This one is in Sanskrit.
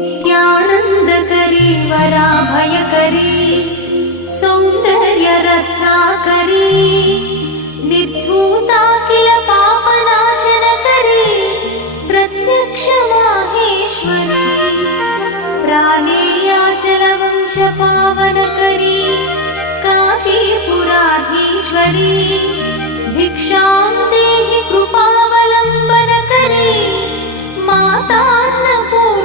नित्यानन्दकरी वराभयकरी सौन्दर्यरत्नाकरी निर्धूताखिल पापनाशनकरी प्रत्यक्ष माहेश्वरी प्राणेयाचलवंशपावनकरी काशीपुराधीश्वरी भिक्षां देहि कृपावलम्बनकरी मातान्नपूर्णेश्वरी